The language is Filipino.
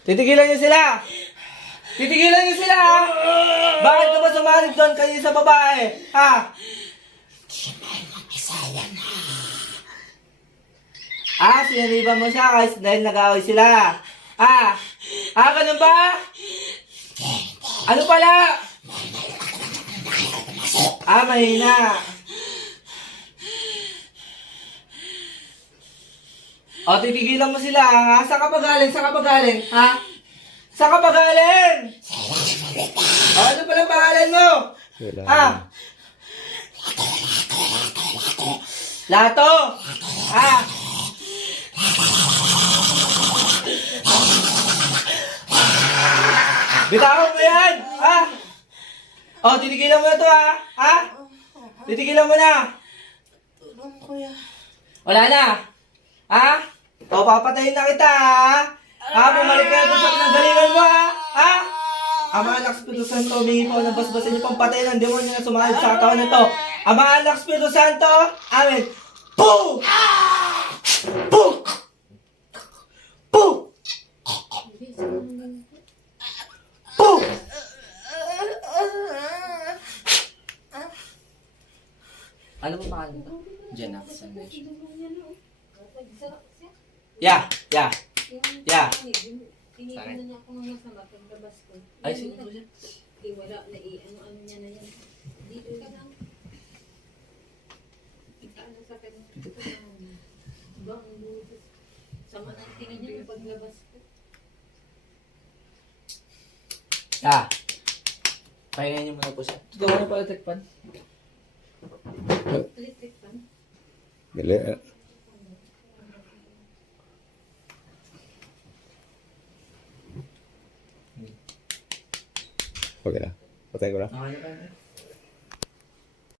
Titigilan niyo sila! Titigilan niyo sila! Bakit ka ba sumalig doon kanina sa babae? Ha? Sinaniban mo siya kasi dahil nag-away sila. Ganun ba? Ano pala? Mahina. Titigilan mo sila, ha? Saan ka ba galing? Saan ka ba galing? Ha? Saan ka ba galing? Ano pala pangalan mo? Lato. Bitawan mo yan! Titigilan mo na to, ha? Titigilan mo na! Tulong, kuya. Wala na! Papatayin na kita, ha? Bumalik ka na doon sa pinanggalingan mo, ha? Ama, anak, Espiritu Santo, humingi po ng basbasan niyo pang patay ng demonyo na sumalit sa katawan nito. Ama, anak, Espiritu Santo, amen. Poo! Poo! Poo! Poo! Ano mo pangalan nito? Jenax. Yeah. Tinitingnan niya ako ng masama paglabas ko. Ay, sino po siya? Wala na ano niya na yan. Dito ka lang. Ano sa kanya? Bang butas. Sama ng tingin niya paglabas ko. Pahingayin niyo muna po siya. Totoo na pala tekpan. Electric fan. Gali. Okay na. Patay ko na. Okay na.